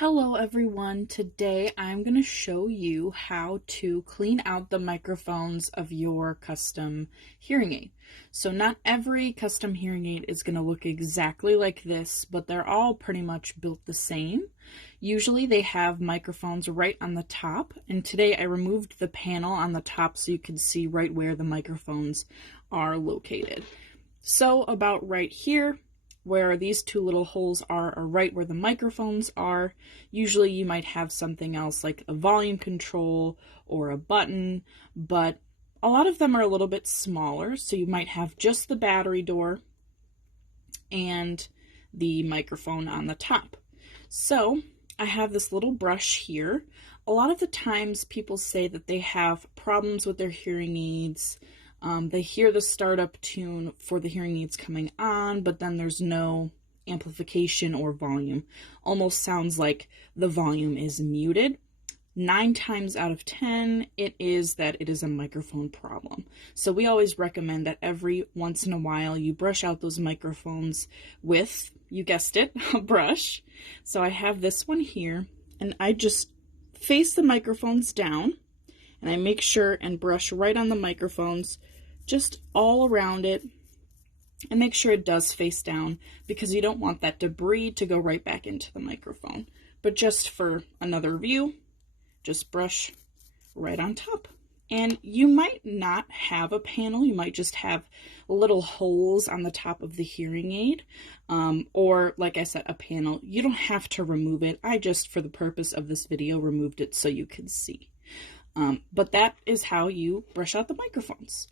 Hello everyone, today I'm going to show you how to clean out the microphones of your custom hearing aid. So not every custom hearing aid is going to look exactly like this, but they're all pretty much built the same. Usually they have microphones right on the top, and today I removed the panel on the top so you can see right where the microphones are located. So about right here, where these two little holes are right where the microphones are. Usually you might have something else like a volume control or a button, but a lot of them are a little bit smaller, so you might have just the battery door and the microphone on the top. So I have this little brush here. A lot of the times people say that they have problems with their hearing aids. They hear the startup tune for the hearing aids coming on, but then there's no amplification or volume. Almost sounds like the volume is muted. 9 times out of 10, it is that it is a microphone problem. So we always recommend that every once in a while you brush out those microphones with, you guessed it, a brush. So I have this one here, and I just face the microphones down, and I make sure and brush right on the microphones, just all around it, and make sure it does face down because you don't want that debris to go right back into the microphone. But just for another view, just brush right on top. And you might not have a panel, you might just have little holes on the top of the hearing aid, or like I said, a panel. You don't have to remove it. I just, for the purpose of this video, removed it so you could see. But that is how you brush out the microphones.